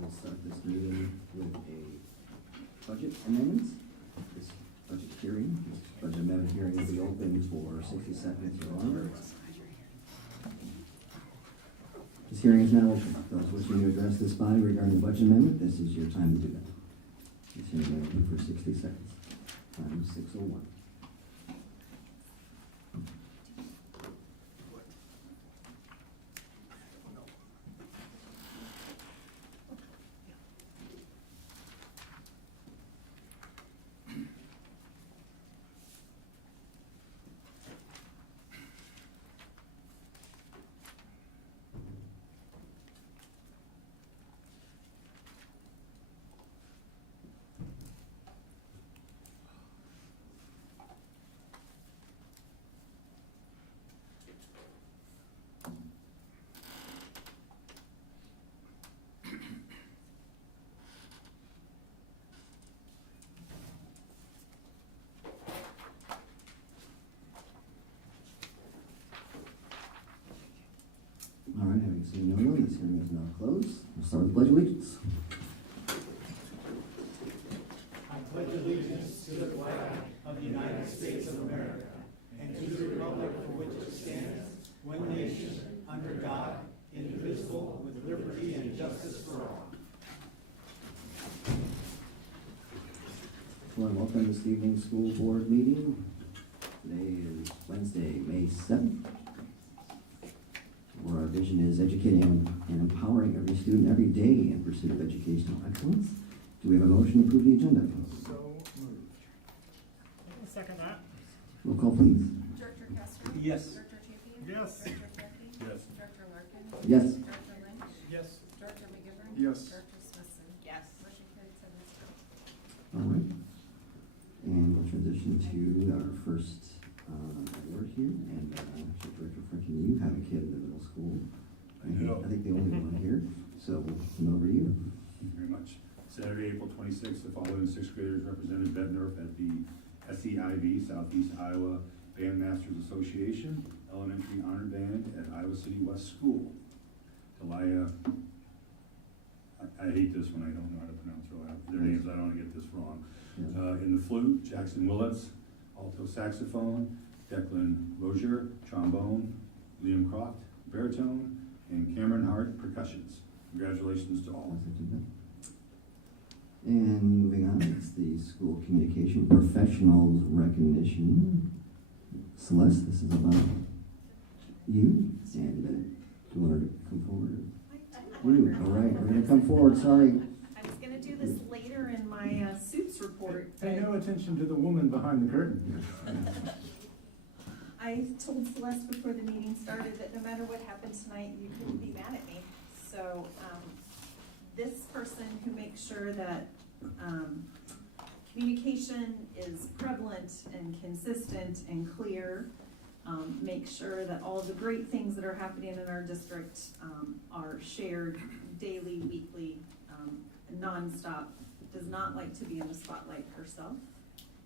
We'll start this meeting with a budget amendment. This budget hearing, this budget amendment hearing will be open for 60 seconds or longer. This hearing is now open. Those wishing to address this body regarding the budget amendment, this is your time to do that. This hearing is open for 60 seconds. Time 6:01. All right, having seen no one, this hearing is now closed. We'll start with the Pledge of Allegiance. I pledge allegiance to the flag of the United States of America and to the republic for which it stands, one nation, under God, indivisible, with liberty and justice for all. I want to welcome this evening's school board meeting. Today is Wednesday, May 7th. Where our vision is educating and empowering every student every day in pursuit of educational excellence. Do we have a motion to approve the agenda? So moved. I'll second that. Roll call, please. Director Castro? Yes. Director Chapin? Yes. Director Fleckie? Yes. Director Larkin? Yes. Director Lynch? Yes. Director McGivern? Yes. Director Smithson? Yes. Motion carried 7-0. All right. And we'll transition to our first word here. And actually, Director Franklin, you have a kid in the middle school. I do. I think the only one here. So we'll come over to you. Thank you very much. Saturday, April 26th, the following sixth graders represented Bettendorf at the SEIB, Southeast Iowa Bandmasters Association Elementary Honor Band at Iowa City West School. Delia, I hate this when I don't know how to pronounce their names, I don't want to get this wrong. In the flute, Jackson Willets, alto saxophone, Declan Rozier, trombone, Liam Croft, baritone, and Cameron Hart, percussions. Congratulations to all. And moving on, it's the school communication professionals recognition. Celeste, this is about you, and do you want her to come forward? You, all right, we're gonna come forward, sorry. I was gonna do this later in my suits report. Pay no attention to the woman behind the curtain. I told Celeste before the meeting started that no matter what happened tonight, you couldn't be mad at me. So, this person who makes sure that, communication is prevalent and consistent and clear, make sure that all the great things that are happening in our district, are shared daily, weekly, nonstop, does not like to be in the spotlight herself.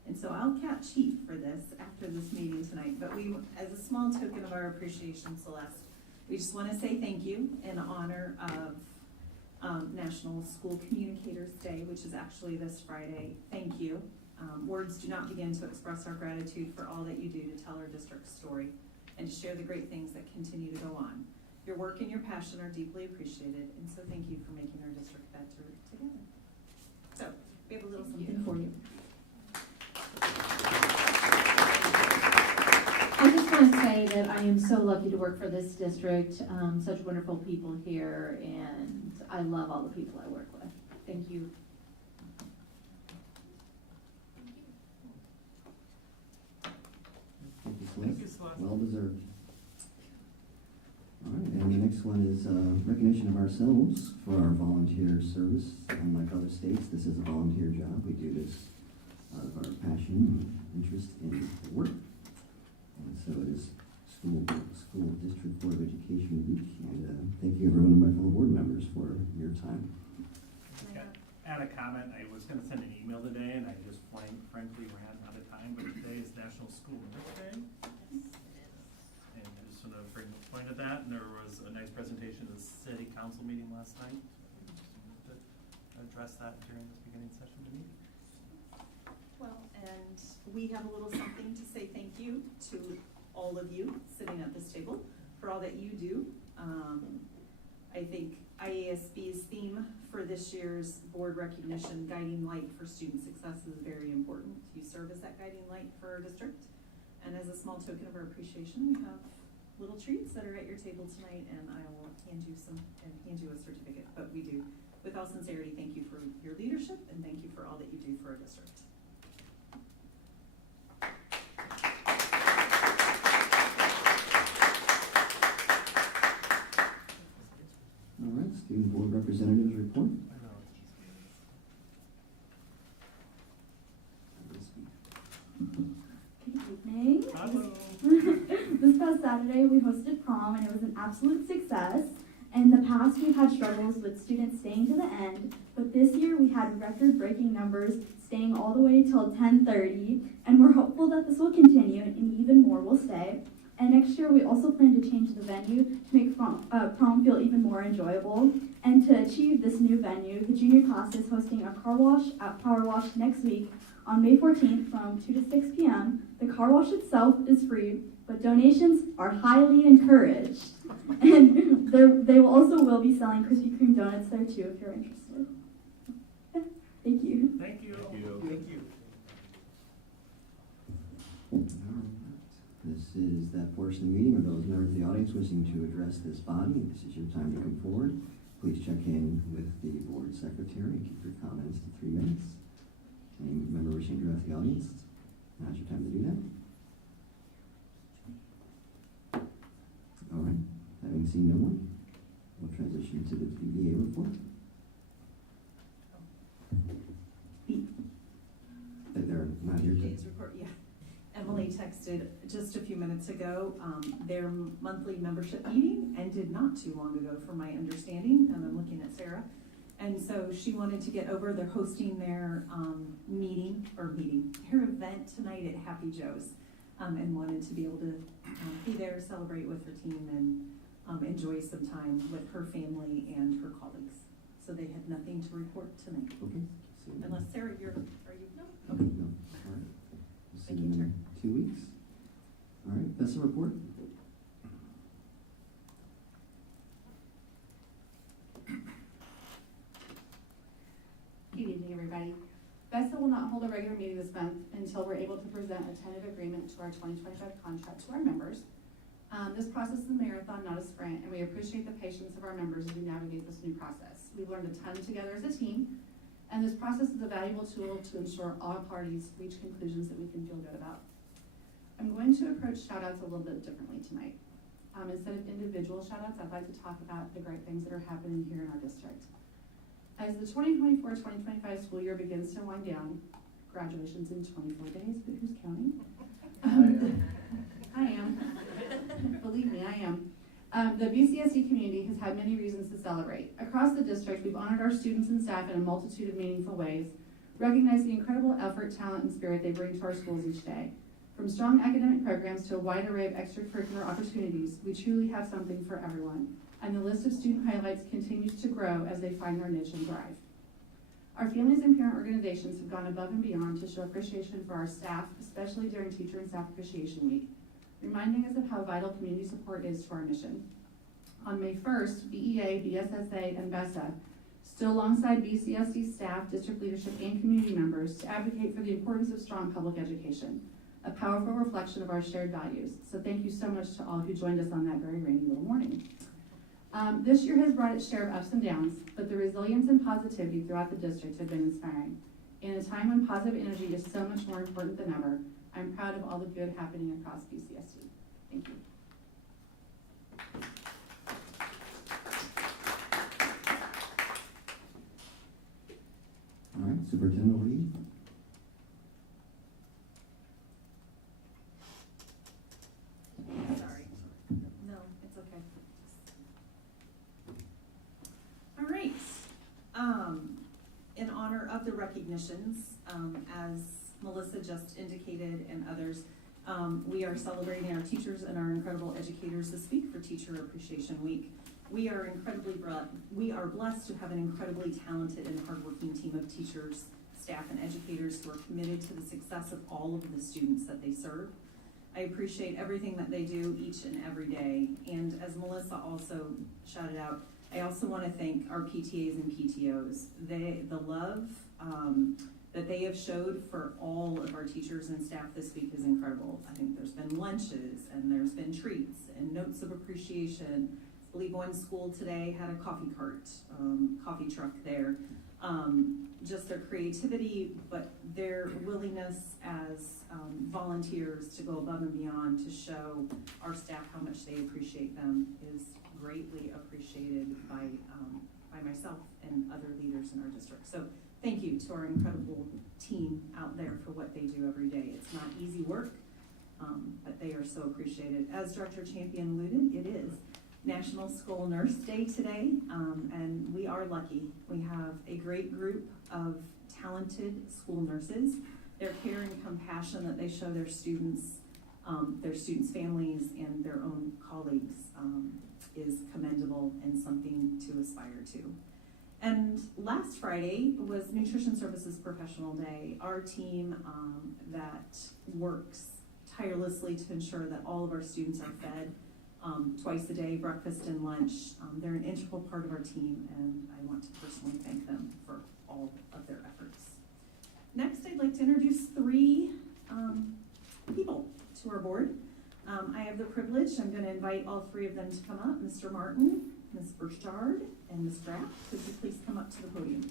And so I'll catch heat for this after this meeting tonight, but we, as a small token of our appreciation, Celeste, we just want to say thank you in honor of National School Communicators Day, which is actually this Friday. Thank you. Words do not begin to express our gratitude for all that you do to tell our district's story and to share the great things that continue to go on. Your work and your passion are deeply appreciated, and so thank you for making our district better together. So, we have a little something for you. I just want to say that I am so lucky to work for this district, such wonderful people here, and I love all the people I work with. Thank you. Thank you, Celeste. Well deserved. All right, and the next one is recognition of ourselves for our volunteer service. Unlike other states, this is a volunteer job. We do this out of our passion and interest in the work. And so it is School District Board of Education Week. And thank you, everyone, of my fellow board members, for your time. Add a comment, I was gonna send an email today, and I just frankly ran out of time, but today is National School Nurse Day. And I just wanna bring the point of that, and there was a nice presentation at the city council meeting last night. To address that during this beginning session of the meeting. Well, and we have a little something to say thank you to all of you sitting at this table for all that you do. I think IASB's theme for this year's board recognition, guiding light for student success, is very important. You serve as that guiding light for our district. And as a small token of our appreciation, we have little treats that are at your table tonight, and I will hand you a certificate. But we do, with all sincerity, thank you for your leadership, and thank you for all that you do for our district. All right, student board representatives report. Good evening. Hello. This past Saturday, we hosted prom, and it was an absolute success. In the past, we've had struggles with students staying to the end, but this year we had record-breaking numbers, staying all the way till 10:30, and we're hopeful that this will continue and even more will stay. And next year, we also plan to change the venue to make prom feel even more enjoyable. And to achieve this new venue, the junior class is hosting a car wash at Power Wash next week on May 14th from 2 to 6 p.m. The car wash itself is free, but donations are highly encouraged. And they will be selling Krispy Kreme donuts there too if you're interested. Thank you. Thank you. Thank you. Thank you. All right. This is that portion of the meeting where those members of the audience wishing to address this body. This is your time to come forward. Please check in with the board secretary and keep your comments to 3 minutes. Any member wishing to address the audience, now's your time to do that. All right. Having seen no one, we'll transition to the PBA report. They're not here today. Today's report, yeah. Emily texted just a few minutes ago, their monthly membership meeting ended not too long ago from my understanding, and I'm looking at Sarah. And so she wanted to get over, they're hosting their their event tonight at Happy Joe's, and wanted to be able to be there, celebrate with her team, and enjoy some time with her family and her colleagues. So they had nothing to report tonight. Okay. So, Unless Sarah, are you? No? no. Okay. No. All right. We'll see Thank you you, in 2 weeks. All right. That's the report. Good evening, everybody. ESSA will not hold a regular meeting this month until we're able to present a tentative agreement to our 2025 contract to our members. This process is a marathon, not a sprint, and we appreciate the patience of our members as we navigate this new process. We've learned a ton together as a team, and this process is a valuable tool to ensure all parties reach conclusions that we can feel good about. I'm going to approach shout-outs a little bit differently tonight. Instead of individual shout-outs, I'd like to talk about the great things that are happening here in our district. As the 2024-2025 school year begins to wind down, graduation's in 24 days, but who's counting? I am. Believe me, I am. The BCSD community has had many reasons to celebrate. Across the district, we've honored our students and staff in a multitude of meaningful ways, recognized the incredible effort, talent, and spirit they bring to our schools each day. From strong academic programs to a wide array of extracurricular opportunities, we truly have something for everyone, and the list of student highlights continues to grow as they find their niche and thrive. Our families and parent organizations have gone above and beyond to show appreciation for our staff, especially during Teacher and Staff Appreciation Week, reminding us of how vital community support is to our mission. On May 1st, BEA, BSSA, and BESA stood alongside BCSD staff, district leadership, and community members to advocate for the importance of strong public education, a powerful reflection of our shared values. So thank you so much to all who joined us on that very rainy little morning. This year has brought its share of ups and downs, but the resilience and positivity throughout the district have been inspiring. In a time when positive energy is so much more important than ever, I'm proud of all the good happening across BCSD. Thank you. All right, Superintendent, over to you. Sorry. No, it's okay. All right. In honor of the recognitions, as Melissa just indicated and others, we are celebrating our teachers and our incredible educators this week for Teacher Appreciation Week. We are blessed to have an incredibly talented and hardworking team of teachers, staff, and educators who are committed to the success of all of the students that they serve. I appreciate everything that they do each and every day. And as Melissa also shouted out, I also want to thank our PTAs and PTOs. The love that they have showed for all of our teachers and staff this week is incredible. I think there's been lunches and there's been treats and notes of appreciation. I believe one school today had a coffee cart, coffee truck there. Just their creativity, but their willingness as volunteers to go above and beyond to show our staff how much they appreciate them is greatly appreciated by myself and other leaders in our district. So thank you to our incredible team out there for what they do every day. It's not easy work, but they are so appreciated. As Director Champion alluded, it is National School Nurse Day today, and we are lucky. We have a great group of talented school nurses. Their care and compassion that they show their students' families, and their own colleagues is commendable and something to aspire to. And last Friday was Nutrition Services Professional Day. Our team that works tirelessly to ensure that all of our students are fed twice a day, breakfast and lunch. They're an integral part of our team, and I want to personally thank them for all of their efforts. Next, I'd like to introduce three people to our board. I have the privilege, I'm going to invite all three of them to come up. Mr. Martin, Ms. Burchard, and Ms. Graff, could you please come up to the podium?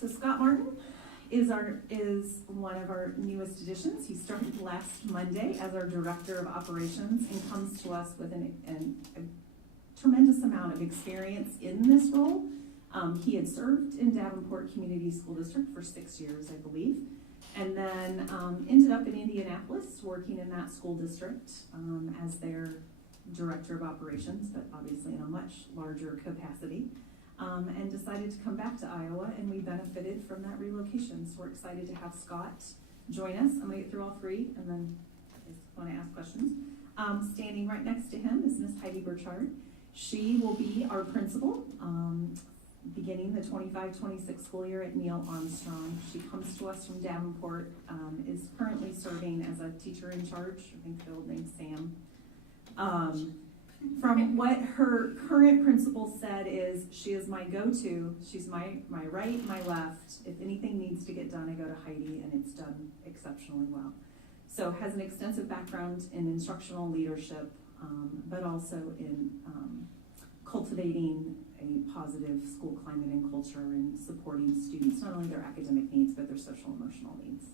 So Scott Martin is one of our newest additions. He started last Monday as our Director of Operations and comes to us with a tremendous amount of experience in this role. He had served in Davenport Community School District for 6 years, I believe, and then ended up in Indianapolis working in that school district as their Director of Operations, but obviously in a much larger capacity. And decided to come back to Iowa, and we benefited from that relocation. So we're excited to have Scott join us. I'm gonna get through all three, and then I just wanna ask questions. Standing right next to him is Ms. Heidi Burchard. She will be our principal, beginning the 25-26 school year at Neil Armstrong. She comes to us from Davenport, is currently serving as a teacher in charge, I think the old name's Sam. From what her current principal said is, she is my go-to, she's my right, my left. If anything needs to get done, I go to Heidi, and it's done exceptionally well. So has an extensive background in instructional leadership, but also in cultivating a positive school climate and culture and supporting students, not only their academic needs, but their social and emotional needs.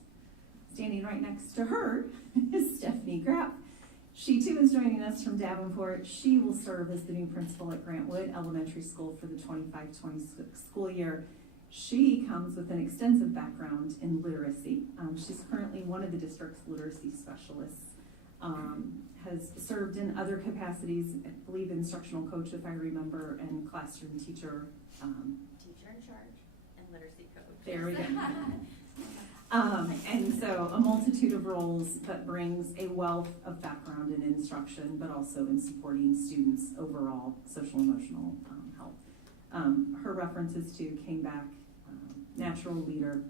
Standing right next to her is Stephanie Grapp. She too is joining us from Davenport. She will serve as the new principal at Grantwood Elementary School for the 25-26 school year. She comes with an extensive background in literacy. She's currently one of the district's literacy specialists. Has served in other capacities, I believe instructional coach, if I remember, and classroom teacher. Teacher in charge and literacy coach. There we go. And so a multitude of roles that brings a wealth of background in instruction, but also in supporting students' overall social emotional health. Her references to came back, natural leader,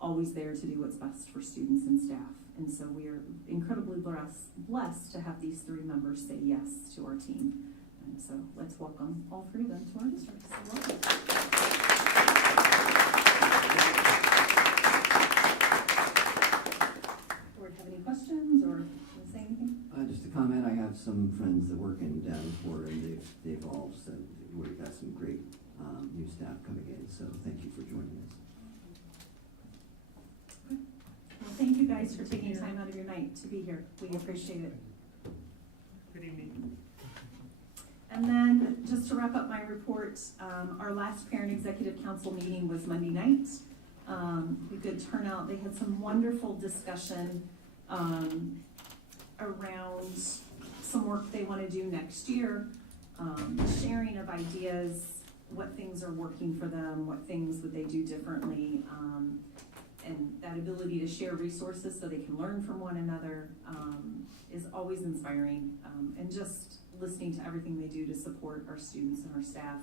always there to do what's best for students and staff. And so we are incredibly blessed to have these three members say yes to our team. And so let's welcome all three of them to our district. So welcome. Board have any questions or want to say anything? Just a comment, I have some friends that work in Davenport, and they've all said we've got some great new staff coming in, so thank you for joining us. Well, thank you guys for taking time out of your night to be here. We appreciate it. Good evening. And then, just to wrap up my report, our last Parent Executive Council meeting was Monday night. A good turnout. They had some wonderful discussion around some work they want to do next year, sharing of ideas, what things are working for them, what things would they do differently, and that ability to share resources so they can learn from one another is always inspiring. And just listening to everything they do to support our students and our staff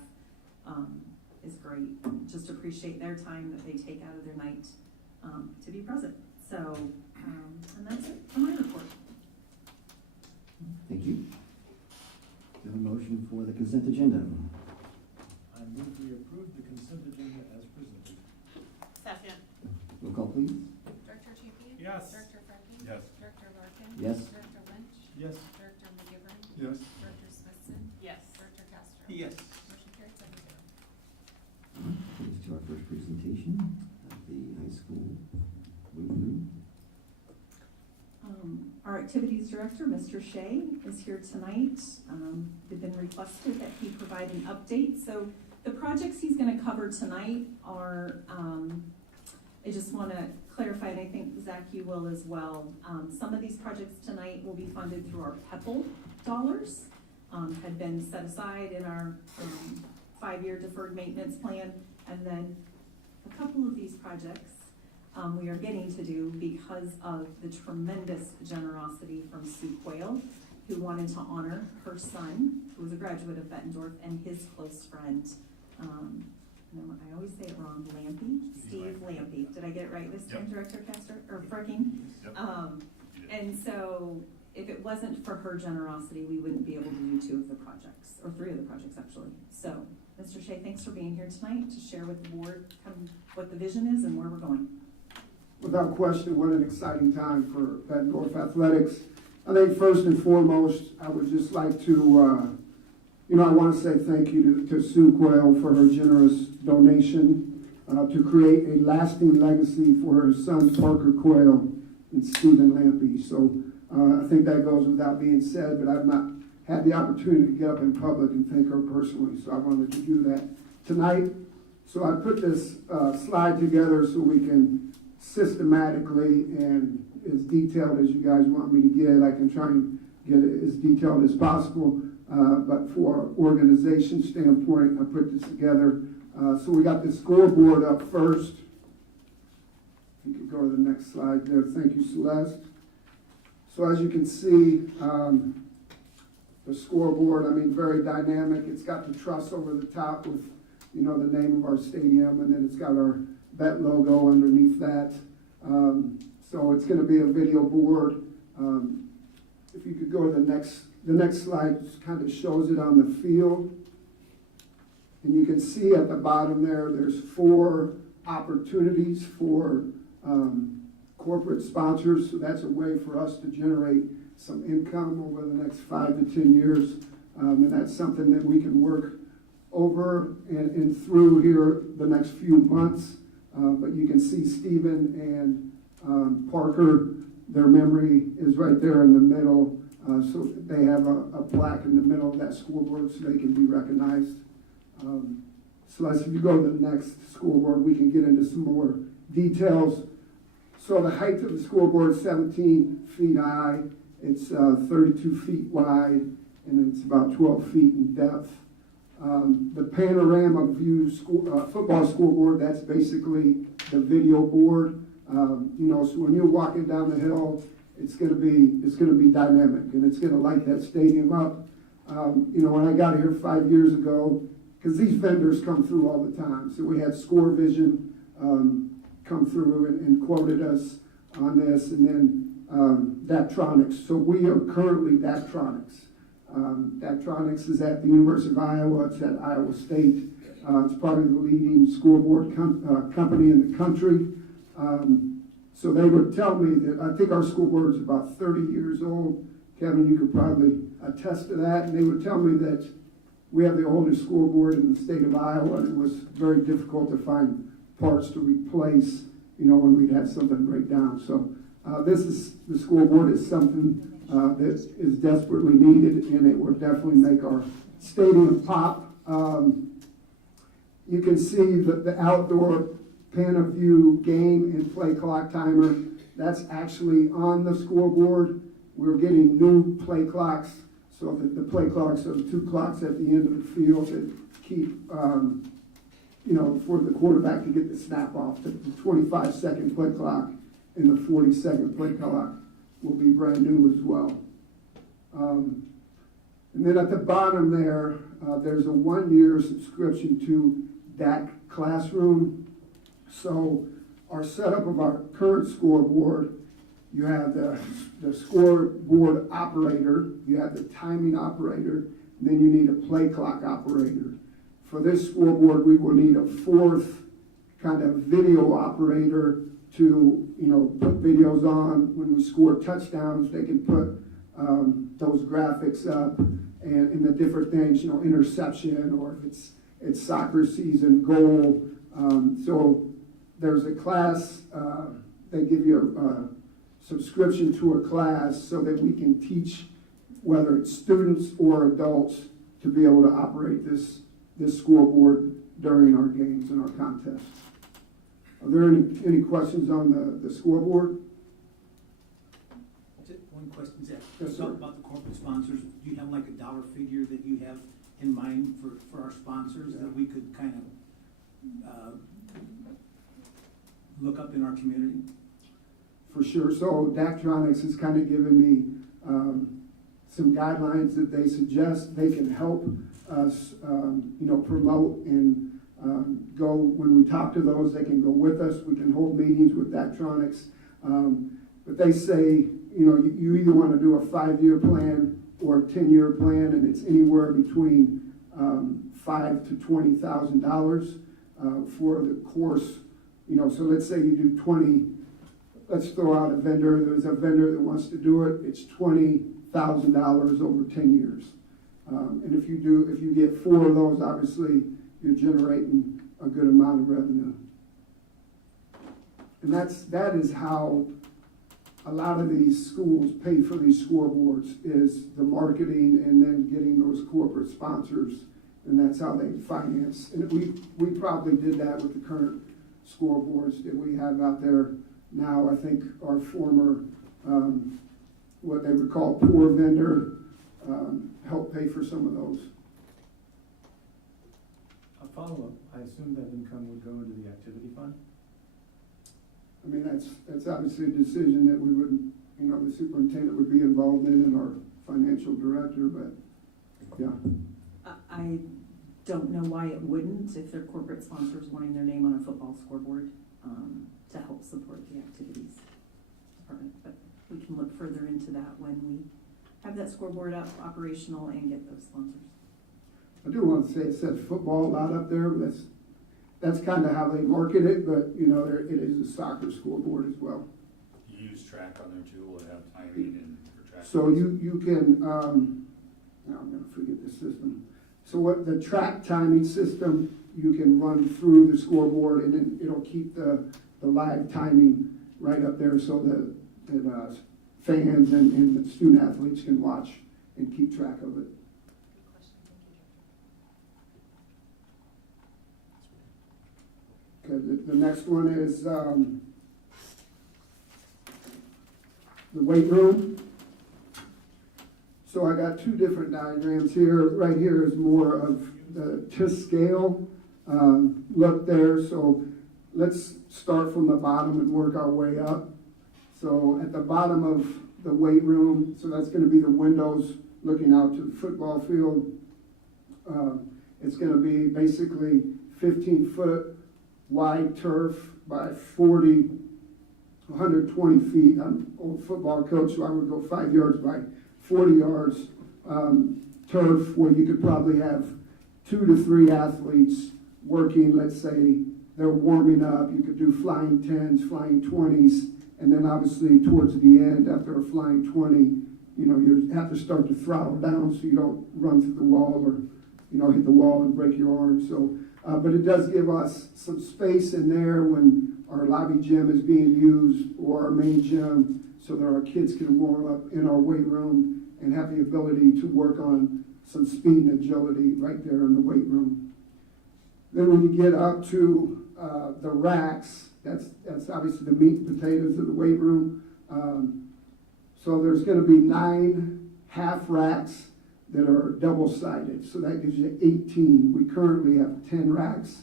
is great. Just appreciate their time that they take out of their night to be present. So, and that's it for my report. Thank you. Do you have a motion for the consent agenda? I move we approve the consent agenda as presented. Second. Roll call, please. Director Champion? Yes. Director Franklin? Yes. Director Larkin? Yes. Director Lynch? Yes. Director McGivern? Yes. Director Smithson? Yes. Director Castro? Yes. Motion carried 7-0. Brings to our first presentation of the high school weight room. Our activities director, Mr. Shea, is here tonight. They've been requested that he provide an update. So the projects he's going to cover tonight are, I just want to clarify, and I think Zach, you will as well. Some of these projects tonight will be funded through our PEPL dollars, had been set aside in our 5-year deferred maintenance plan, and then a couple of these projects we are getting to do because of the tremendous generosity from Sue Quayle, who wanted to honor her son, who was a graduate of Bettendorf, and his close friend. I always say it wrong, Steve Lampy. Did I get it right this time, Director Castor, or Fricking? Yep. And so, if it wasn't for her generosity, we wouldn't be able to do 2 of the projects, or 3 of the projects actually. So, Mr. Shea, thanks for being here tonight to share with the board what the vision is and where we're going. Without question, what an exciting time for Bettendorf Athletics. I think first and foremost, I would just like to, I want to say thank you to Sue Quayle for her generous donation to create a lasting legacy for her sons Parker Quayle and Stephen Lampy. So I think that goes without being said, but I've not had the opportunity to get up in public and thank her personally, so I wanted to do that tonight. So I put this slide together so we can systematically and as detailed as you guys want me to get. I can try and get it as detailed as possible, but for organization standpoint, I put this together. So we got the scoreboard up first. If you could go to the next slide there. Thank you, Celeste. So as you can see, the scoreboard, very dynamic. It's got the truss over the top with, the name of our stadium, and then it's got our Bett logo underneath that. So it's going to be a video board. If you could go to the next The next slide kind of shows it on the field. And you can see at the bottom there, there's 4 opportunities for corporate sponsors. So that's a way for us to generate some income over the next 5 to 10 years. And that's something that we can work over and through here the next few months. But you can see Stephen and Parker, their memory is right there in the middle. So they have a plaque in the middle of that scoreboard so they can be recognized. Celeste, if you go to the next scoreboard, we can get into some more details. So the height of the scoreboard is 17 feet high. It's 32 feet wide, and it's about 12 feet in depth. The panorama view football scoreboard, that's basically the video board. So when you're walking down the hill, it's going to be dynamic, and it's going to light that stadium up. When I got here 5 years ago, because these vendors come through all the time, so we had Score Vision come through and quoted us on this, and then Daktronics. So we are currently Daktronics. Daktronics is at the University of Iowa. It's at Iowa State. It's probably the leading scoreboard company in the country. So they would tell me that I think our scoreboard is about 30 years old. Kevin, you could probably attest to that. And they would tell me that we have the oldest scoreboard in the state of Iowa, and it was very difficult to find parts to replace, when we'd had something break down. So the scoreboard is something that is desperately needed, and it will definitely make our stadium pop. You can see the outdoor Panaview game and play clock timer. That's actually on the scoreboard. We're getting new play clocks, so that the play clocks are the 2 clocks at the end of the field that keep, for the quarterback to get the snap off. The 25-second play clock and the 40-second play clock will be brand new as well. And then at the bottom there, there's a 1-year subscription to DAC Classroom. So our setup of our current scoreboard, you have the scoreboard operator, you have the timing operator, and then you need a play clock operator. For this scoreboard, we will need a 4th kind of video operator to, put videos on. When we score touchdowns, they can put those graphics up and the different things, interception, or if it's soccer season, goal. So there's a class, they give you a subscription to a class so that we can teach, whether it's students or adults, to be able to operate this scoreboard during our games and our contests. Are there any questions on the scoreboard? One question, Zach. Yes, sir. Talk about the corporate sponsors. Do you have like a dollar figure that you have in mind for our sponsors that we could kind of look up in our community? For sure. So Daktronics has kind of given me some guidelines that they suggest. They can help us, promote and go, when we talk to those, they can go with us. We can hold meetings with Daktronics. But they say, you either want to do a 5-year plan or a 10-year plan, and it's anywhere between $5,000 to $20,000 for the course. So let's say you do 20. Let's throw out a vendor. There's a vendor that wants to do it. It's $20,000 over 10 years. And if you get 4 of those, obviously you're generating a good amount of revenue. And that is how a lot of these schools pay for these scoreboards, is the marketing and then getting those corporate sponsors, and that's how they finance. And we probably did that with the current scoreboards that we have out there now. I think our former, what they would call poor vendor, helped pay for some of those. A follow-up, I assume that income would go into the activity fund? I mean, that's obviously a decision that we would, the superintendent would be involved in, and our financial director, but yeah. I don't know why it wouldn't, if they're corporate sponsors wanting their name on a football scoreboard, to help support the activities department. But we can look further into that when we have that scoreboard up operational and get those sponsors. I do want to say it says football a lot up there, but that's kind of how they market it, but, you know, it is a soccer scoreboard as well. You use track on there too, will it have timing and for track? So you can, now I'm gonna forget the system. So what the track timing system, you can run through the scoreboard and then it'll keep the live timing right up there so that fans and the student athletes can watch and keep track of it. Good question. Thank you, George. Okay, the next one is, the weight room. So I got two different diagrams here. Right here is more of the to scale look there. So let's start from the bottom and work our way up. So at the bottom of the weight room, so that's going to be the windows looking out to the football field. It's going to be basically 15-foot wide turf by 40, 120 feet. I'm an old football coach, so I would go 5 yards by 40 yards turf where you could probably have 2 to 3 athletes working. Let's say they're warming up. You could do flying 10s, flying 20s, and then obviously towards the end, after a flying 20, you know, you have to start to throttle down so you don't run through the wall or, you know, hit the wall and break your arm. So, but it does give us some space in there when our lobby gym is being used or our main gym so that our kids can warm up in our weight room and have the ability to work on some speed and agility right there in the weight room. Then when you get up to the racks, that's obviously the meat and potatoes of the weight room. So there's going to be 9 half racks that are double-sided. So that gives you 18. We currently have 10 racks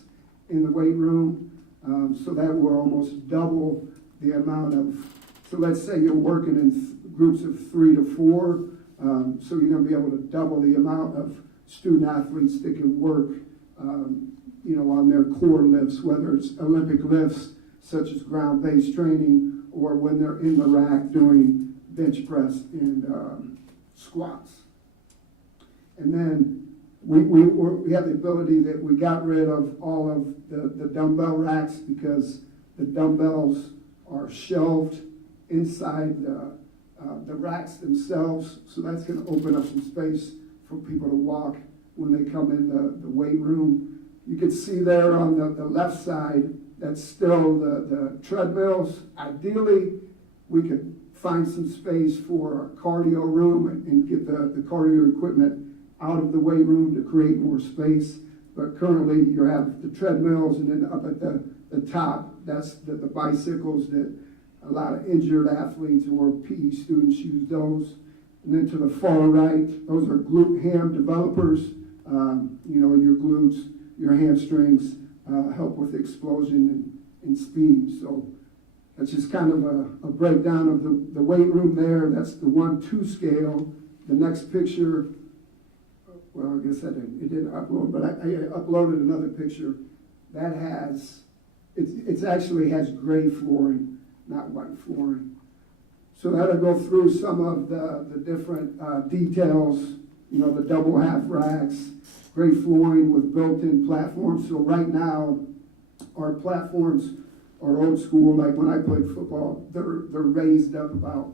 in the weight room. So that will almost double the amount of, so let's say you're working in groups of 3 to 4. So you're going to be able to double the amount of student athletes that can work, you know, on their core lifts, whether it's Olympic lifts, such as ground-based training, or when they're in the rack doing bench press and squats. And then we have the ability that we got rid of all of the dumbbell racks because the dumbbells are shelved inside the racks themselves. So that's going to open up some space for people to walk when they come in the weight room. You can see there on the left side, that's still the treadmills. Ideally, we could find some space for a cardio room and get the cardio equipment out of the weight room to create more space. But currently, you have the treadmills, and then up at the top, that's the bicycles that a lot of injured athletes or PE students use those. And then to the far right, those are glute ham developers. You know, your glutes, your hamstrings help with explosion and speed. So that's just kind of a breakdown of the weight room there. That's the 1-2 scale. The next picture, well, I guess it didn't upload, but I uploaded another picture that has, it actually has gray flooring, not white flooring. So that'll go through some of the different details, you know, the double half racks, gray flooring with built-in platforms. So right now, our platforms are old school. Like when I played football, they're raised up about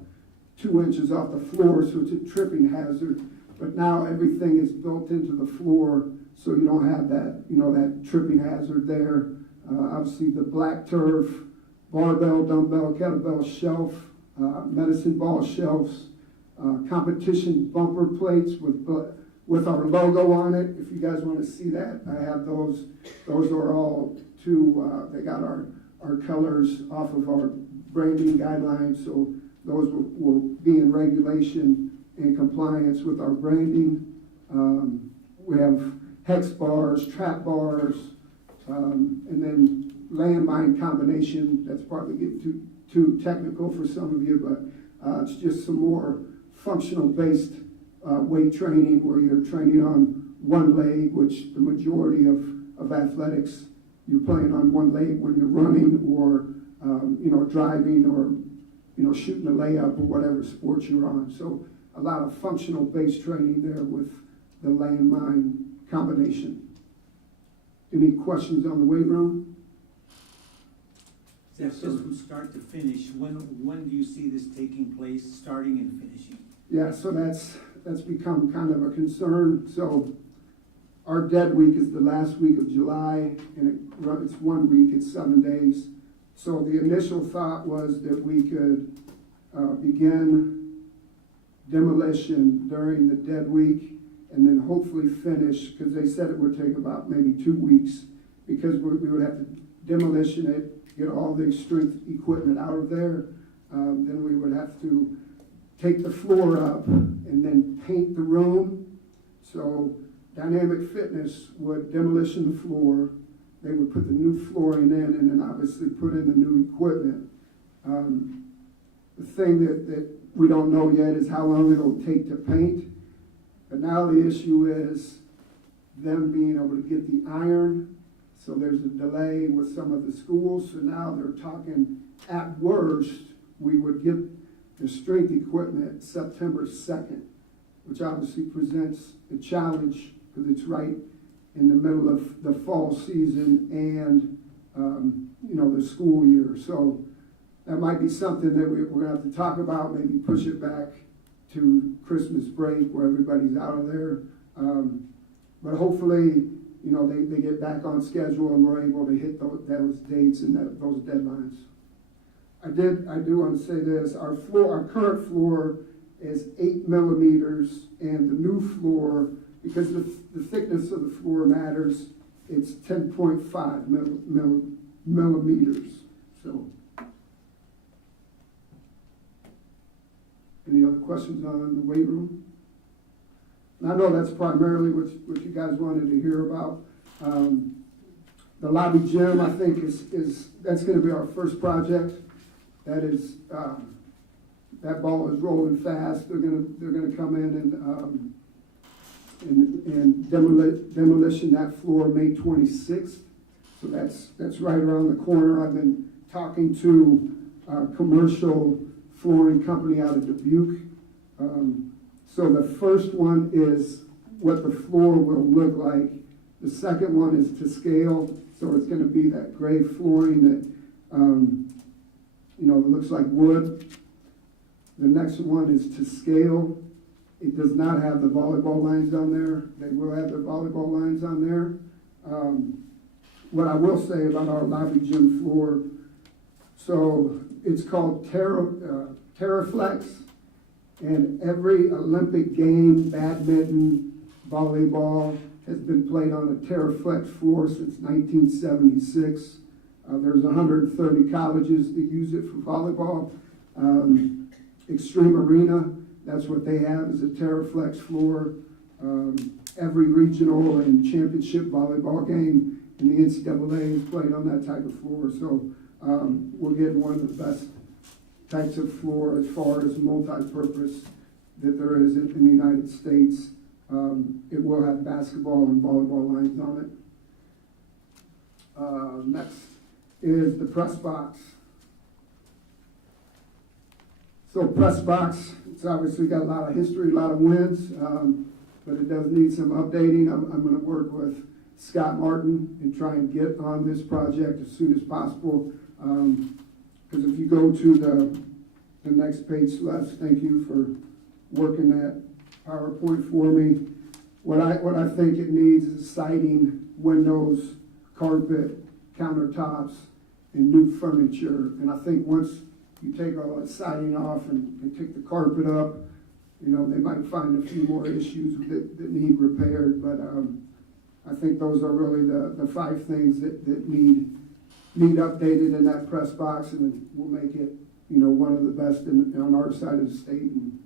2 inches off the floor, so it's a tripping hazard. But now everything is built into the floor, so you don't have that, you know, that tripping hazard there. Obviously, the black turf, barbell, dumbbell, kettlebell shelf, medicine ball shelves, competition bumper plates with our logo on it. If you guys want to see that, I have those. Those are all they got our colors off of our branding guidelines, so those will be in regulation and compliance with our branding. We have hex bars, trap bars, and then landmine combination. That's probably getting too technical for some of you, but it's just some more functional based weight training where you're training on one leg, which the majority of athletics, you're playing on one leg when you're running or you know, driving or, you know, shooting a layup or whatever sport you're on. So a lot of functional base training there with the landmine combination. Any questions on the weight room? That's just from start to finish. When do you see this taking place, starting and finishing? Yeah, so that's become kind of a concern. So our dead week is the last week of July, and it's 1 week, it's 7 days. So the initial thought was that we could begin demolition during the dead week and then hopefully finish, because they said it would take about maybe 2 weeks, because we would have to demolition it, get all the strength equipment out of there. Then we would have to take the floor up and then paint the room. So Dynamic Fitness would demolition the floor. They would put the new flooring in and then obviously put in the new equipment. The thing that we don't know yet is how long it'll take to paint. But now the issue is them being able to get the iron. So there's a delay with some of the schools. So now they're talking, at worst, we would get the strength equipment September 2nd, which obviously presents a challenge because it's right in the middle of the fall season and, the school year. So that might be something that we're going to have to talk about, maybe push it back to Christmas break where everybody's out of there. But hopefully, they get back on schedule and we're able to hit those dates and those deadlines. I do want to say this, our current floor is 8 millimeters, and the new floor, because the thickness of the floor matters, it's 10.5 millimeters. So, any other questions on the weight room? And I know that's primarily what you guys wanted to hear about. The lobby gym, I think, that's going to be our first project. That is, that ball is rolling fast. They're gonna come in and demolition that floor May 26th. So that's right around the corner. I've been talking to a commercial flooring company out of Dubuque. So the first one is what the floor will look like. The second one is to scale. So it's going to be that gray flooring that it looks like wood. The next one is to scale. It does not have the volleyball lines on there. They will have the volleyball lines on there. What I will say about our lobby gym floor, so it's called TerraFlex, and every Olympic game, badminton, volleyball, has been played on a TerraFlex floor since 1976. There's 130 colleges that use it for volleyball. Extreme Arena, that's what they have, is a TerraFlex floor. Every regional and championship volleyball game in the NCAA is played on that type of floor. So we're getting one of the best types of floor as far as multi-purpose that there is in the United States. It will have basketball and volleyball lines on it. Next is the press box. So press box, it's obviously got a lot of history, a lot of wins, but it does need some updating. I'm going to work with Scott Martin and try and get on this project as soon as possible. Because if you go to the next page, Celeste, thank you for working that PowerPoint for me. What I think it needs is siding, windows, carpet, countertops, and new furniture. And I think once you take all that siding off and take the carpet up, they might find a few more issues that need repaired. But I think those are really the 5 things that need updated in that press box, and then we'll make it, one of the best on our side of the state and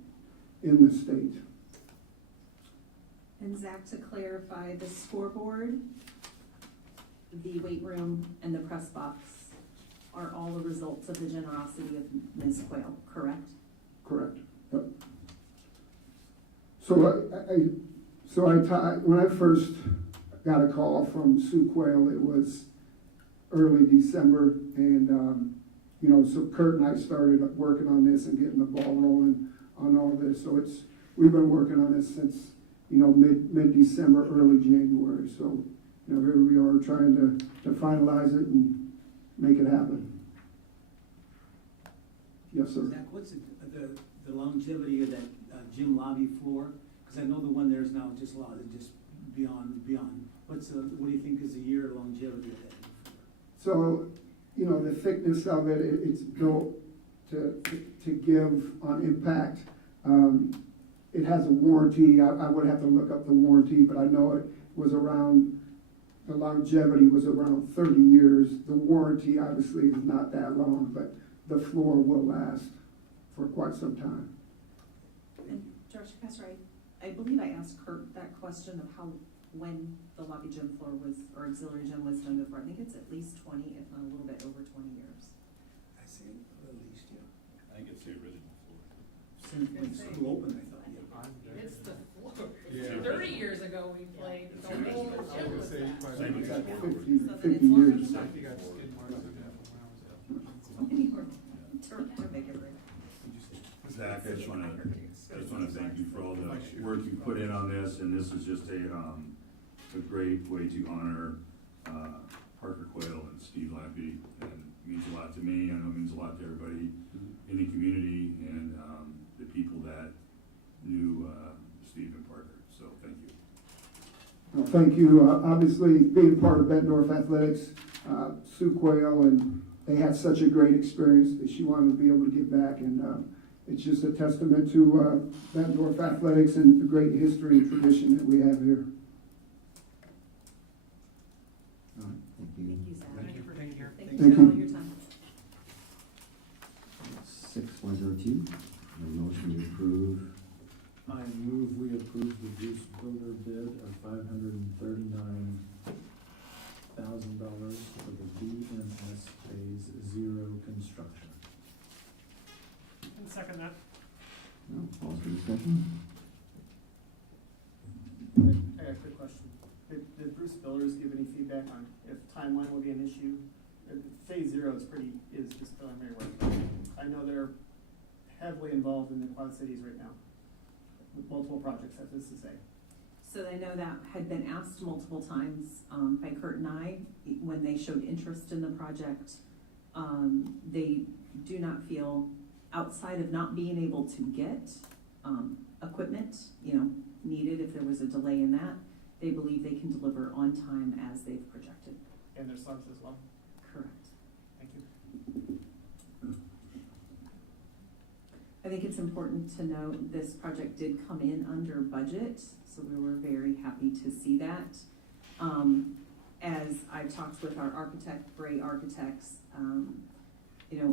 in the state. And Zach, to clarify, the scoreboard, the weight room, and the press box are all the results of the generosity of Ms. Quayle, correct? Correct. Yep. So when I first got a call from Sue Quayle, it was early December, and so Kurt and I started working on this and getting the ball rolling on all this. So we've been working on this since, mid-December, early January. So, here we are trying to finalize it and make it happen. Yes, sir. Zach, what's the longevity of that gym lobby floor? Because I know the one there's now just beyond. What do you think is the year longevity of that floor? So, the thickness of it, it's built to give on impact. It has a warranty. I would have to look up the warranty, but I know it was around, the longevity was around 30 years. The warranty obviously is not that long, but the floor will last for quite some time. And George Pastor, I believe I asked Kurt that question of when the lobby gym floor was, or auxiliary gym was done before. I think it's at least 20, if not a little bit over 20 years. I see, at least, yeah. I think it's the original floor. Since when the school opened, I thought, yeah. It's the floor. Yeah. 30 years ago we played. The whole I would say It's probably. like So 50 then it's years. longer than I think I got skid marks on that from when I was out. Anywhere to make it right. Zach, I just wanna thank you for all the work you put in on this, and this is just a great way to honor, Parker Quayle and Steve Lappy, and it means a lot to me, I know it means a lot to everybody in the community, and, the people that knew, Steve and Parker, so thank you. Well, thank you. Obviously, being part of Bettendorf Athletics, Sue Quayle, and they had such a great experience that she wanted to be able to give back. And it's just a testament to Bettendorf Athletics and the great history and tradition that we have here. All right, thank you. Thank you, Zach. Thank you. Thank you Thank for you. all your time. 6102, a motion to approve. I move we approve the Bruce Builder bid of $539,000 for the BMS Phase 0 construction. And second that. No, pause for discussion. I got a quick question. Did Bruce Builders give any feedback on if timeline will be an issue? Phase 0 is just preliminary work. I know they're heavily involved in the Quad Cities right now, with multiple projects, as is to say. So I know that had been asked multiple times by Kurt and I, when they showed interest in the project. They do not feel, outside of not being able to get equipment, needed if there was a delay in that, they believe they can deliver on time as they've projected. And their subs as well. Correct. Thank you. I think it's important to note this project did come in under budget, so we were very happy to see that. As I've talked with our architect, Bray Architects,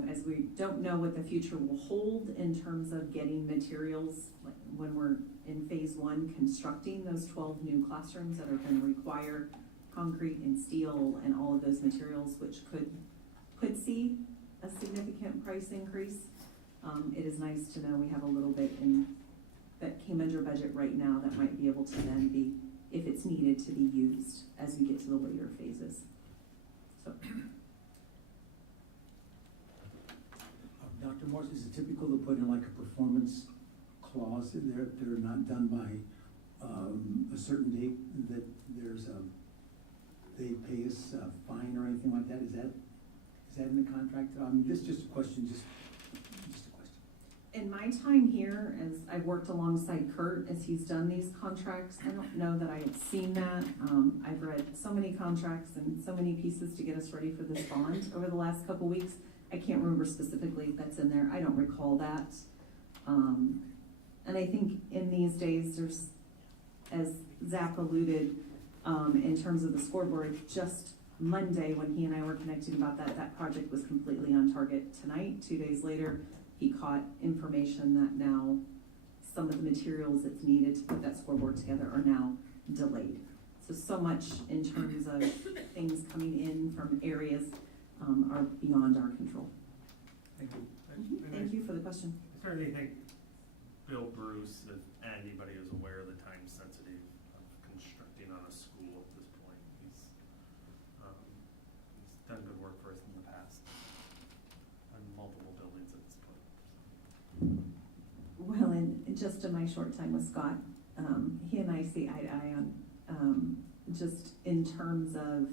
as we don't know what the future will hold in terms of getting materials, like when we're in phase 1 constructing those 12 new classrooms that are going to require concrete and steel and all of those materials, which could see a significant price increase. It is nice to know we have a little bit that came under budget right now that might be able to then be, if it's needed, to be used as we get to the later phases. So. Dr. Morris, is it typical to put in like a performance clause in there if they're not done by a certain date, that they pay us a fine or anything like that? Is that in the contract? This is just a question, just a question. In my time here, as I've worked alongside Kurt as he's done these contracts, I don't know that I have seen that. I've read so many contracts and so many pieces to get us ready for this bond over the last couple weeks. I can't remember specifically if that's in there. I don't recall that. And I think in these days, there's, as Zach alluded, in terms of the scoreboard, just Monday when he and I were connecting about that project was completely on target. Tonight, 2 days later, he caught information that now some of the materials that's needed to put that scoreboard together are now delayed. So much in terms of things coming in from areas are beyond our control. Thank you. Thank you for the question. Is there anything, Bill Bruce, if anybody is aware of the time sensitive of constructing on a school at this point? He's done good work for us in the past on multiple buildings at this point. Well, and just in my short time with Scott, he and I see eye to eye on, just in terms of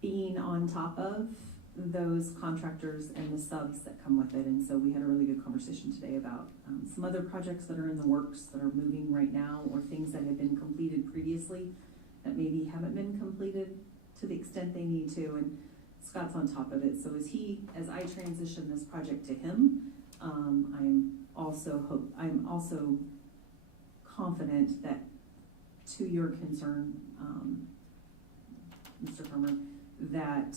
being on top of those contractors and the subs that come with it. And so we had a really good conversation today about some other projects that are in the works that are moving right now, or things that have been completed previously that maybe haven't been completed to the extent they need to. And Scott's on top of it. So as I transition this project to him, I'm also confident that, to your concern, Mr. Farmer, that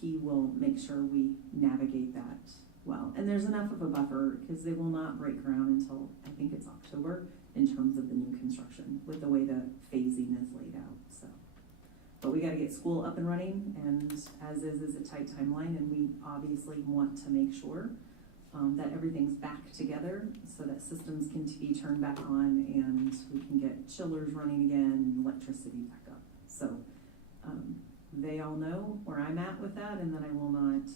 he will make sure we navigate that well. And there's enough of a buffer, because they will not break ground until, I think it's October, in terms of the new construction, with the way the phasing is laid out, so. But we gotta get school up and running, and as is a tight timeline, and we obviously want to make sure that everything's back together, so that systems can be turned back on, and we can get chillers running again, and electricity back up. So, they all know where I'm at with that, and that I will not,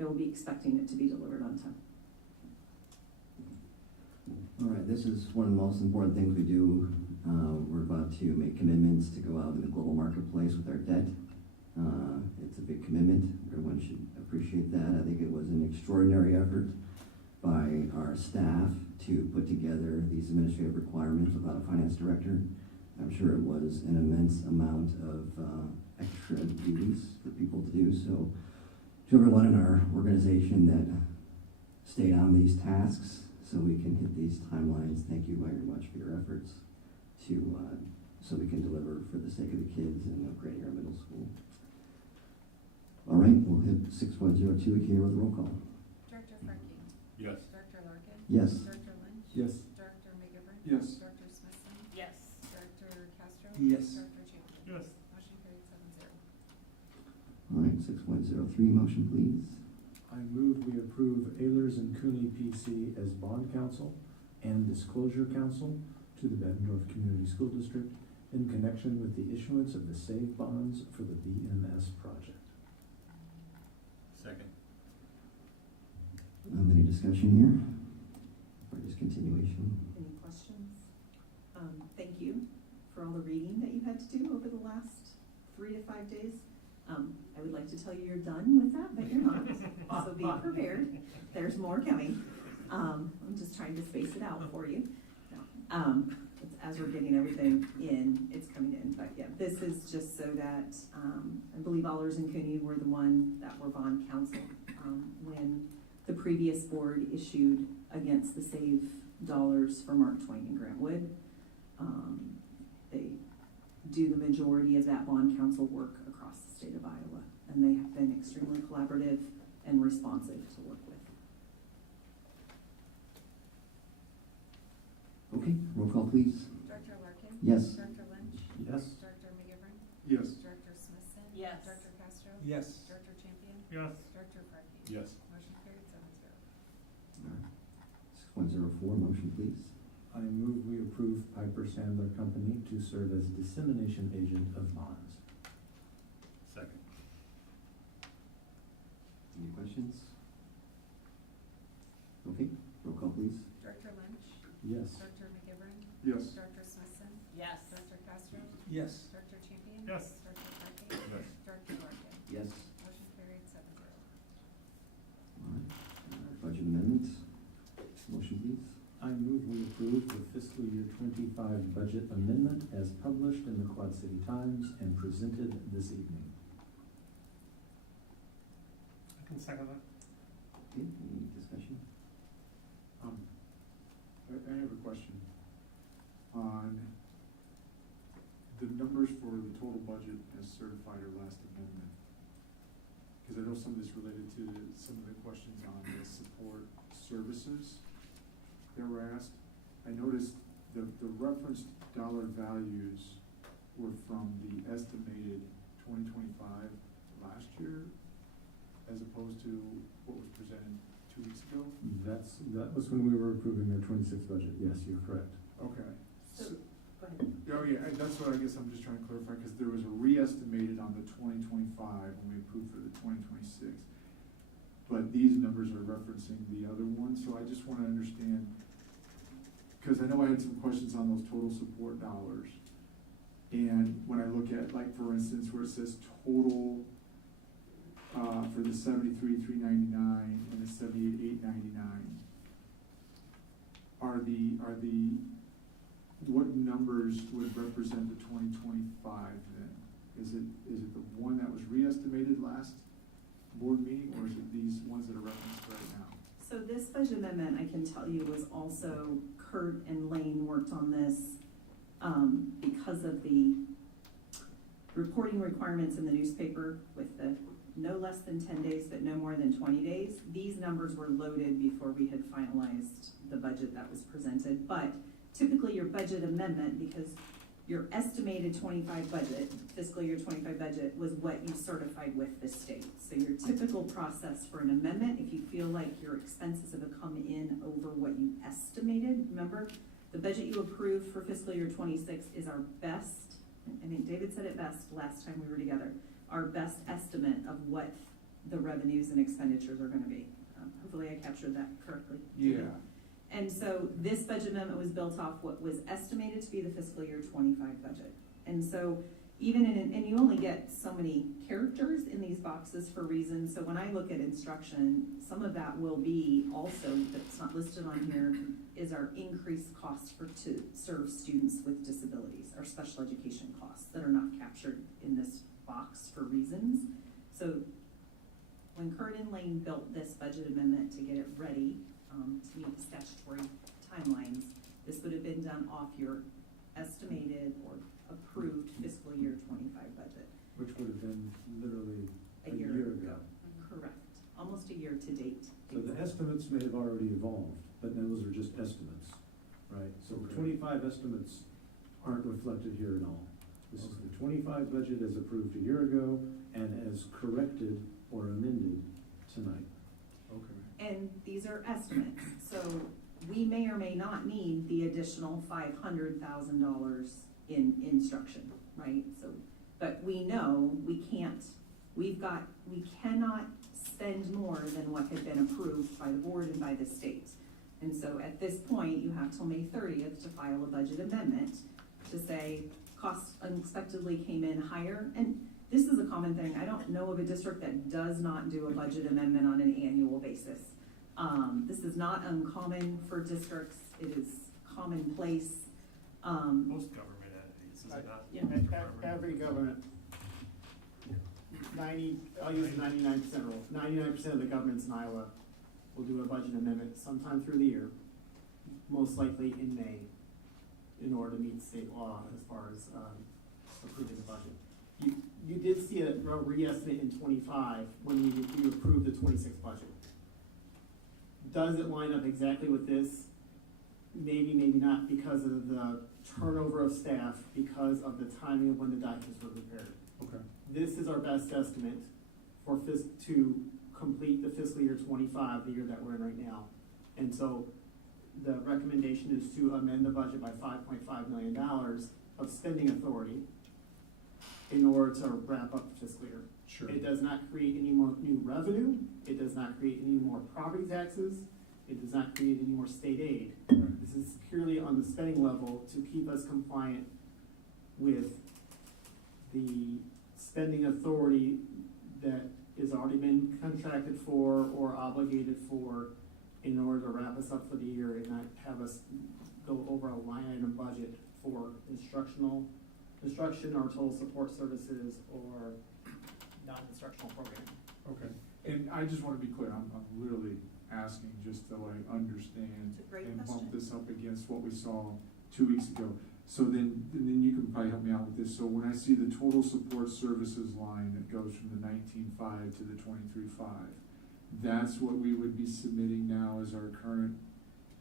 I will be expecting it to be delivered on time. All right, this is one of the most important things we do. We're about to make commitments to go out in the global marketplace with our debt. It's a big commitment. Everyone should appreciate that. I think it was an extraordinary effort by our staff to put together these administrative requirements without a finance director. I'm sure it was an immense amount of extra duties for people to do. So to everyone in our organization that stayed on these tasks so we can hit these timelines, thank you very much for your efforts to so we can deliver for the sake of the kids and upgrading our middle school. All right, we'll hit 6102 here with a roll call. Director Frankie? Yes. Director Larkin? Yes. Director Lynch? Yes. Director McGivern? Yes. Director Smithson? Yes. Director Castro? Yes. Director Champion? Yes. Motion carried 7-0. All right, 6103, motion please. I move we approve Ehlers and Cooney PC as bond counsel and disclosure counsel to the Bettendorf Community School District in connection with the issuance of the SAVE bonds for the BMS project. Second. Any discussion here? Or just continuation? Any questions? Thank you for all the reading that you've had to do over the last 3 to 5 days. I would like to tell you you're done with that, but you're not. So be prepared. There's more coming. I'm just trying to space it out for you. No. As we're getting everything in, it's coming in. But yeah, this is just so that, I believe Ehlers and Cooney were the one that were bond counsel when the previous board issued against the SAVE dollars for Mark Twain and Grant Wood. They do the majority of that bond counsel work across the state of Iowa, and they have been extremely collaborative and responsive to work with. Okay, roll call please. Director Larkin? Yes. Director Lynch? Yes. Director McGivern? Yes. Director Smithson? Yes. Director Castro? Yes. Director Champion? Yes. Director Frankie? Yes. Motion carried 7-0. All right. 6104, motion please. I move we approve Piper Sandler Company to serve as dissemination agent of bonds. Second. Any questions? Okay, roll call please. Director Lynch? Yes. Director McGivern? Yes. Director Smithson? Yes. Director Castro? Yes. Director Champion? Yes. Director Frankie? Yes. Director Larkin? Yes. Motion carried 7-0. All right, budget amendments, motion please. I move we approve the fiscal year 25 budget amendment as published in the Quad City Times and presented this evening. I can second that. Okay, any discussion? I have a question on the numbers for the total budget as certified or last amendment. Because I know some of this related to some of the questions on the support services that were asked. I noticed the referenced dollar values were from the estimated 2025 last year as opposed to what was presented 2 weeks ago. That was when we were approving their 26 budget. Yes, you're correct. Okay. So, go ahead. Oh, yeah, that's what I guess I'm just trying to clarify, because there was a re-estimated on the 2025 when we approved for the 2026. but these numbers are referencing the other one, so I just wanna understand, cause I know I had some questions on those total support dollars. And when I look at, like, for instance, where it says total, for the 73,399 and the 78,899, what numbers would represent the 2025 then? Is it the one that was re-estimated last board meeting, or is it these ones that are referenced right now? So this budget amendment, I can tell you, was also Kurt and Lane worked on this, because of the reporting requirements in the newspaper with the no less than 10 days, but no more than 20 days. These numbers were loaded before we had finalized the budget that was presented, but typically your budget amendment, because your estimated 25 budget, fiscal year 25 budget, was what you certified with the state. So your typical process for an amendment, if you feel like your expenses have come in over what you estimated, remember, the budget you approved for fiscal year 26 is our best, I think David said it best last time we were together, our best estimate of what the revenues and expenditures are gonna be. Hopefully I captured that correctly. Yeah. And so this budget amendment was built off what was estimated to be the fiscal year 25 budget. And so even and you only get so many characters in these boxes for reasons. So when I look at instruction, some of that will be also, that's not listed on here, is our increased costs to serve students with disabilities, our special education costs that are not captured in this box for reasons. So when Kurt and Lane built this budget amendment to get it ready, to meet the statutory timelines, this would have been done off your estimated or approved fiscal year 25 budget. Which would have been literally A year ago. Correct. Almost a year to date. So the estimates may have already evolved, but those are just estimates, right? So the 25 estimates aren't reflected here at all. This is the 25 budget as approved a year ago and as corrected or amended tonight. Okay. And these are estimates, so we may or may not need the additional $500,000 in instruction, right? So, but we know we cannot spend more than what had been approved by the board and by the state. And so at this point, you have till May 30th to file a budget amendment to say costs unexpectedly came in higher. And this is a common thing. I don't know of a district that does not do a budget amendment on an annual basis. This is not uncommon for districts. It is commonplace. Most government entities, is it not? Yeah. Every government, I'll use the 99% rule. 99% of the governments in Iowa will do a budget amendment sometime through the year, most likely in May, in order to meet state law as far as approving the budget. You did see a re-estimate in 25 when you approved the 26 budget. Does it line up exactly with this? Maybe, maybe not, because of the turnover of staff, because of the timing of when the documents were prepared. Okay. This is our best estimate for to complete the fiscal year 25, the year that we're in right now. And so the recommendation is to amend the budget by $5.5 million of spending authority in order to wrap up the fiscal year. Sure. It does not create any more new revenue. It does not create any more property taxes. It does not create any more state aid. This is purely on the spending level to keep us compliant with the spending authority that is already been contracted for or obligated for in order to wrap us up for the year and not have us go over a line item budget for instruction or total support services or non-instructional programming. Okay, and I just want to be clear, I'm really asking just so I understand It's a great and question. bump this up against what we saw 2 weeks ago. So then you can probably help me out with this. So when I see the total support services line that goes from the 19.5 to the 23.5, that's what we would be submitting now as our current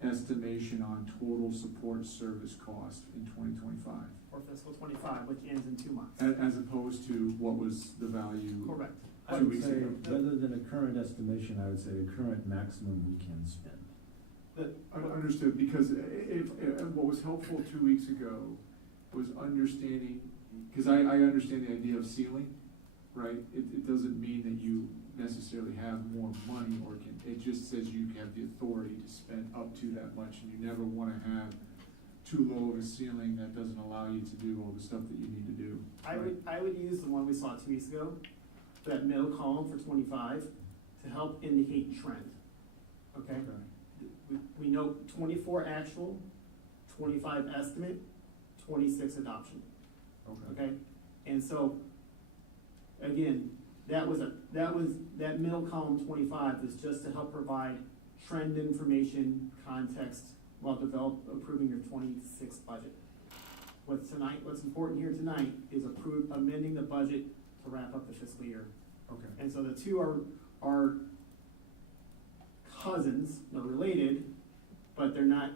estimation on total support service cost in 2025. For fiscal 25, which ends in 2 months. As opposed to what was the value? Correct. I 2 would weeks say, ago. rather than a current estimation, I would say a current maximum we can spend. Understood, because if what was helpful 2 weeks ago was understanding, because I understand the idea of ceiling, right? It doesn't mean that you necessarily have more money, or it just says you have the authority to spend up to that much, and you never wanna have too low of a ceiling that doesn't allow you to do all the stuff that you need to do. I would use the one we saw 2 weeks ago, that middle column for 25, to help indicate trend, okay? We know 24 actual, 25 estimate, 26 adoption, okay? And so, again, that middle column 25 is just to help provide trend information, context, while approving your 26 budget. What's important here tonight is amending the budget to wrap up the fiscal year. Okay. And so the two are cousins, they're related, but they're not.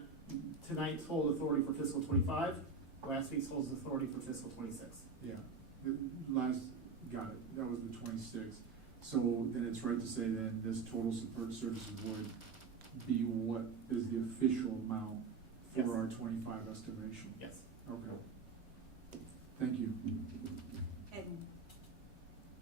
Tonight's holds authority for fiscal 25, last week's holds authority for fiscal 26. Yeah, got it, that was the 26. So then it's right to say then this total support services would be what is the official amount for Yes. our 25 estimation? Yes. Okay. Thank you. And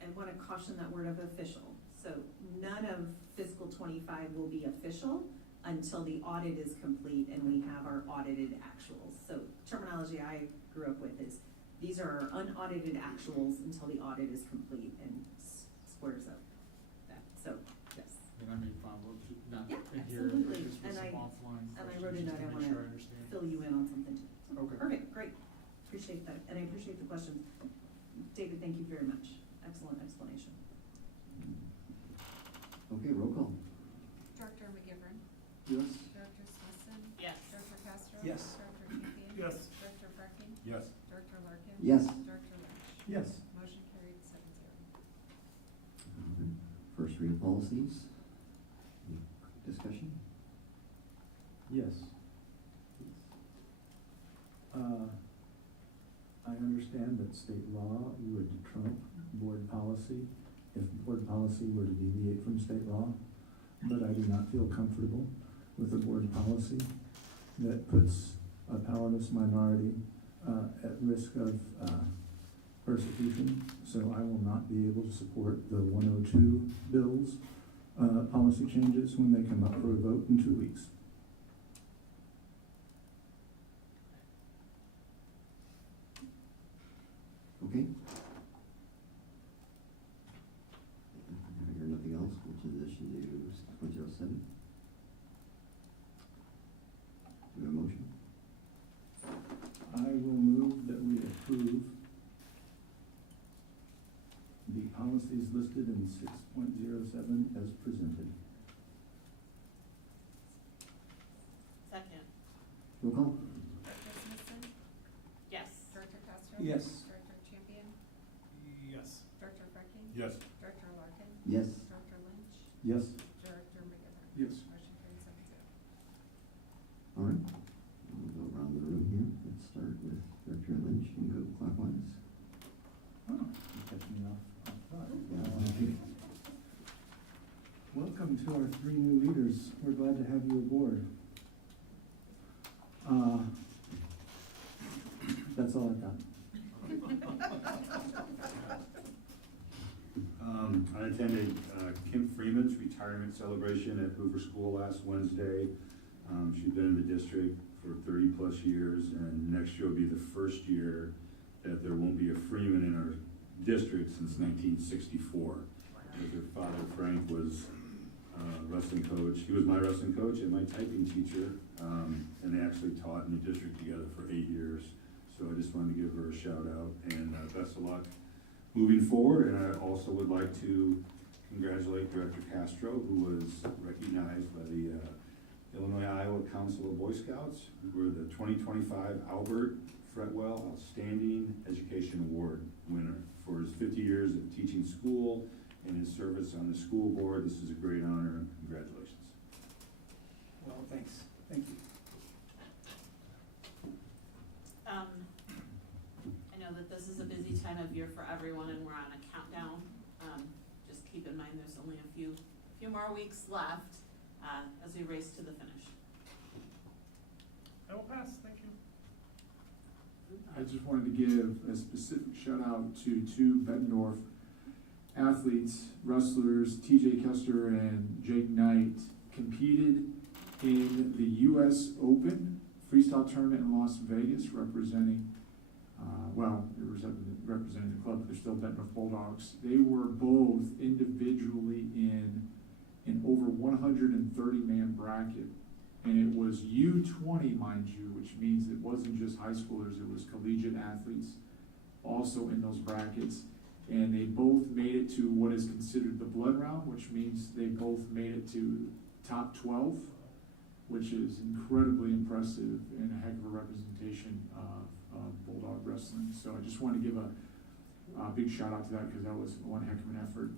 I want to caution that word of official. So none of fiscal 25 will be official until the audit is complete and we have our audited actuals. So terminology I grew up with is these are our unaudited actuals until the audit is complete and squares up that. So, yes. And I may follow up, not Yeah, in here, absolutely. just with And some I offline wrote a questions, note, just I to want make sure I to understand. fill you in on something too. So, Okay. perfect, great. Appreciate that. And I appreciate the questions. David, thank you very much. Excellent explanation. Okay, roll call. Director McGivern. Yes? Director Smithson. Yes. Director Castro. Yes. Director Champion. Yes. Director Frecking. Yes. Director Larkin. Yes. Director Lynch. Yes. Motion carried 7-0. First read of policies. Any discussion? Yes. I understand that state law would trump board policy if board policy were to deviate from state law, but I do not feel comfortable with a board policy that puts a powerless minority at risk of persecution. So I will not be able to support the 102 bills, policy changes when they come up for a vote in 2 weeks. Okay. If I hear nothing else, we'll transition to 6.07. Do we have a motion? I will move that we approve the policies listed in 6.07 as presented. Second. Roll call. Director Smithson. Yes. Director Castro. Yes. Director Champion. Yes. Director Frecking. Yes. Director Larkin. Yes. Director Lynch. Yes. Director McGivern. Yes. Motion carried 7-0. All right. We'll go around the room here. Let's start with Director Lynch and go clockwise. Oh, you catch me off guard. Yeah. Welcome to our 3 new leaders. We're glad to have you aboard. That's all I've got. I attended Kim Freeman's retirement celebration at Hoover School last Wednesday. She's been in the district for 30-plus years, and next year will be the first year that there won't be a Freeman in our district since 1964. As her father, Frank, was wrestling coach. He was my wrestling coach and my typing teacher, and they actually taught in the district together for 8 years. So I just wanted to give her a shout out and best of luck moving forward. And I also would like to congratulate Director Castro, who was recognized by the Illinois-Iowa Council of Boy Scouts. We were the 2025 Albert Fretwell Outstanding Education Award winner for his 50 years of teaching school and his service on the school board. This is a great honor, and congratulations. Well, thanks. Thank you. I know that this is a busy time of year for everyone and we're on a countdown. Just keep in mind there's only a few more weeks left as we race to the finish. I will pass, thank you. I just wanted to give a specific shout out to 2 Bettendorf athletes, wrestlers, TJ Kester and Jake Knight, competed in the U.S. Open freestyle tournament in Las Vegas, representing representing the club, but they're still Bettendorf Bulldogs. They were both individually in an over 130-man bracket, and it was U20, mind you, which means it wasn't just high schoolers, it was collegiate athletes also in those brackets. And they both made it to what is considered the blood round, which means they both made it to top 12, which is incredibly impressive and a heck of a representation of Bulldog wrestling. So I just want to give a big shout out to that because that was one heck of an effort.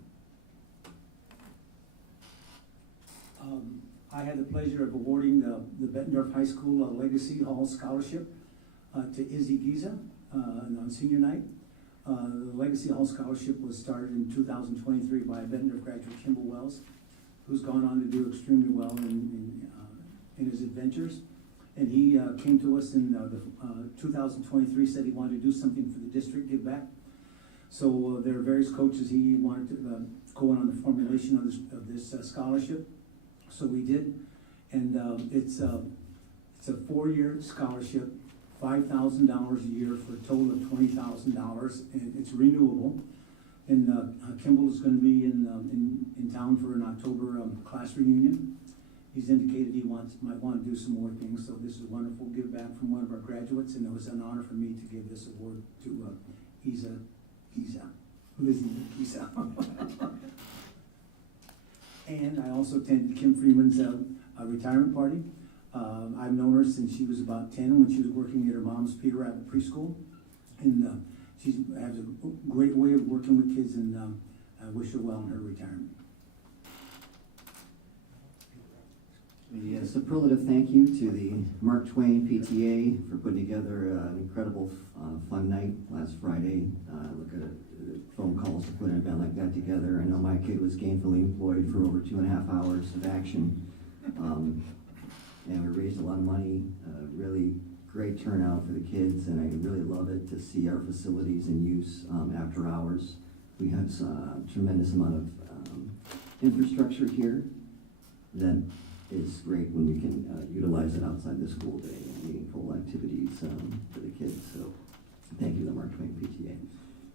I had the pleasure of awarding the Bettendorf High School Legacy Hall Scholarship to Izzy Giza on senior night. The Legacy Hall Scholarship was started in 2023 by Bettendorf graduate Kimball Wells, who's gone on to do extremely well in his adventures. And he came to us in 2023, said he wanted to do something for the district, give back. So there are various coaches he wanted to go in on the formulation of this scholarship. So we did, and it's a 4-year scholarship, $5,000 a year for a total of $20,000, and it's renewable. And Kimball is going to be in town for an October class reunion. He's indicated he might want to do some more things, so this is a wonderful give back from one of our graduates, and it was an honor for me to give this award to Lizzie Giza. And I also attended Kim Freeman's retirement party. I've known her since she was about 10 when she was working at her mom's Peter Rabbit preschool. And she has a great way of working with kids, and I wish her well in her retirement. A superlative thank you to the Mark Twain PTA for putting together an incredible fun night last Friday. Look at phone calls to put an event like that together. I know my kid was gainfully employed for over 2.5 hours of action. And we raised a lot of money, really great turnout for the kids, and I really love it to see our facilities in use after hours. We have a tremendous amount of infrastructure here that is great when we can utilize it outside the school day and meaningful activities for the kids. So thank you, the Mark Twain PTA.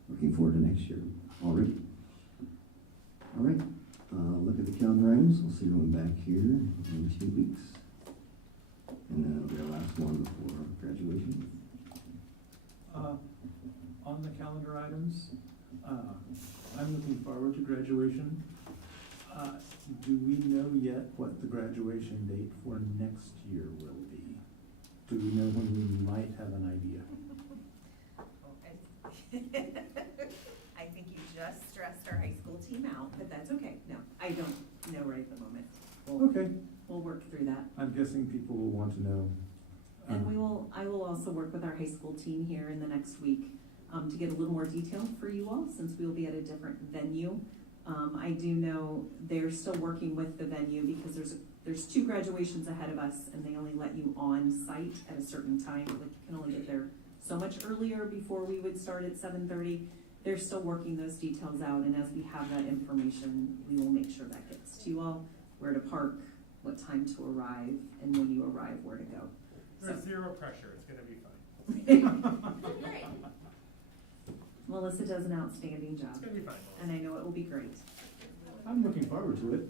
Looking forward to next year already. All right, look at the calendar items. We'll see everyone back here in 2 weeks. And then it'll be our last one before graduation. On the calendar items, I'm looking forward to graduation. Do we know yet what the graduation date for next year will be? Do we know when we might have an idea? I think you just stressed our high school team out, but that's okay. No, I don't know right at the moment. Okay. We'll work through that. I'm guessing people will want to know. And I will also work with our high school team here in the next week to get a little more detail for you all, since we will be at a different venue. I do know they're still working with the venue because there's 2 graduations ahead of us, and they only let you on site at a certain time. Like, you can only get there so much earlier before we would start at 7:30. They're still working those details out, and as we have that information, we will make sure that gets to you all, where to park, what time to arrive, and when you arrive, where to go. There's zero pressure, it's gonna be fun. Great. Melissa does an outstanding job, It's gonna be fun. and I know it will be great. I'm looking forward to it.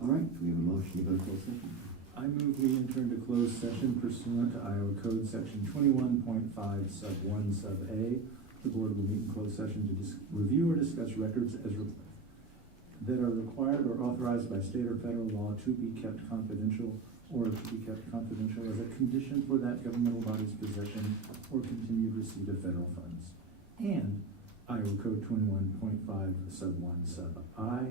All right, do we have a motion to go to closed session? I move we enter into closed session pursuant to Iowa Code Section 21.5 Sub 1 Sub A. The board will meet in closed session to review or discuss records that are required or authorized by state or federal law to be kept confidential, or to be kept confidential as a condition for that governmental body's possession or continued receipt of federal funds. And Iowa Code 21.5 Sub 1 Sub I.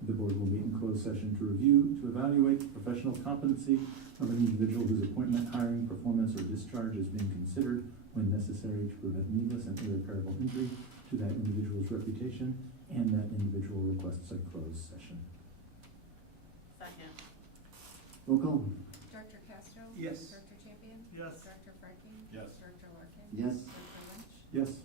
The board will meet in closed session to evaluate the professional competency of an individual whose appointment, hiring, performance, or discharge is being considered when necessary to prevent needless and irreparable injury to that individual's reputation, and that individual requests a closed session. Second. Roll call. Director Castro? Yes. Director Champion? Yes. Director Franking? Yes. Director Larkin? Yes. Director Lynch? Yes.